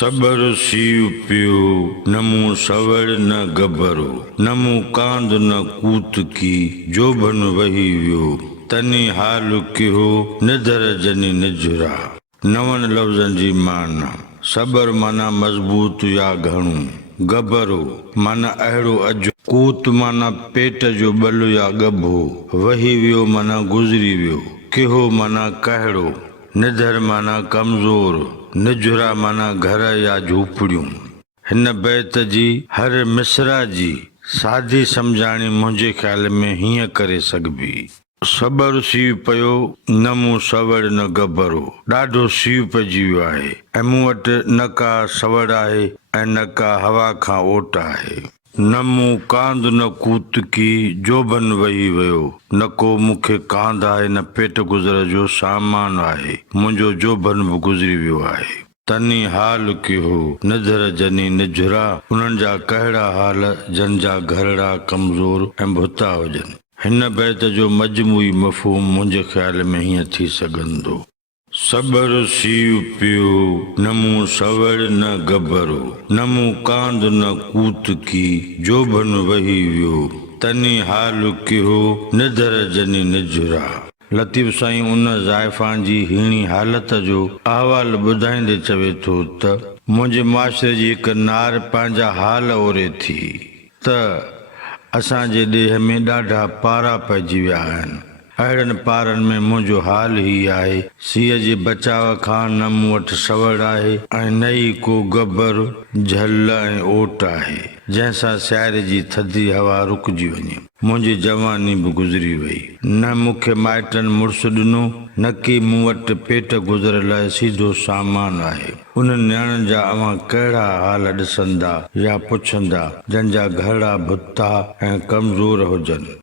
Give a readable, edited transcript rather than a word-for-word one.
सबर सीव पियो न मूं सवड़ न गबरो न मूं कांद न कूत की जोबन वही वियो तनी हाल किहो निधर जनी निजुरा। नवन लफ्ज़न जी माना सबर माना मज़बूत या घणो, गबरो माना अहिड़ो अजो, कूत माना पेट जो बल या गभो, वही वियो माना गुज़री वियो, किहो माना कहिड़ो, निधर माना कमज़ोर, निजुरा माना घर या झूपड़ियूं। हिन बैत जी हर मिसरा जी सादी सम्झाणी मुंहिंजे ख़्याल में हीअं करे सघिबी। सबर सीउ पियो न मूं सवड़ न गबरो, ॾाढो सीउ पइजी वियो आहे ऐं मूं वटि न का सवड़ आहे ऐं न का हवा खां ओट आहे। न मूं कांद न कूत की जोबन वही वियो, न को मूंखे कांद आहे न पेट गुज़र जो सामान आहे, मुंहिंजो जोबन बि गुज़री वियो आहे। तनी हाल किहो निधर जनी निजुरा, उन्हनि जा कहिड़ा हाल जन जा घरड़ा कमज़ोर ऐं भुता हुजनि। हिन बैत जो मजमूई मफ़हूम मुंहिंजे ख़्याल में हीअं थी सघंदो। सबर सीउ पियो न मूं सवड़ न गबरो न मूं कांद न कूत की जोबन वही वियो तनी हाल किहो निधर जनी निजुरा। लतीफ़ साईं उन ज़ाइफ़ान जी हीणी हालत जो अहवाल ॿुधाईंदे चवे थो त मुंहिंजे माशरे जी हिक नार पंहिंजा हाल ओरे थी त असांजे ॾेह में ॾाढा पारा पइजी विया आहिनि। अहिड़नि पारनि में मुंहिंजो हाल ई आहे। सीउ जे बचाव खां न मूं वटि सवड़ आहे ऐं न ई को गबर झल ऐं ओट आहे जंहिंसां सियारे जी थधी हवा रुकिजी वञे। मुंहिंजी जवानी बि गुज़री वई, न मूंखे माइटनि मुड़ुसु ॾिनो न की मूं वटि पेट गुज़र लाइ सीधो सामान आहे। उन नियाणनि जा अवां कहिड़ा हाल ॾिसंदा या पुछंदा जंहिंजा घरड़ा भुता ऐं कमज़ोर हुजनि।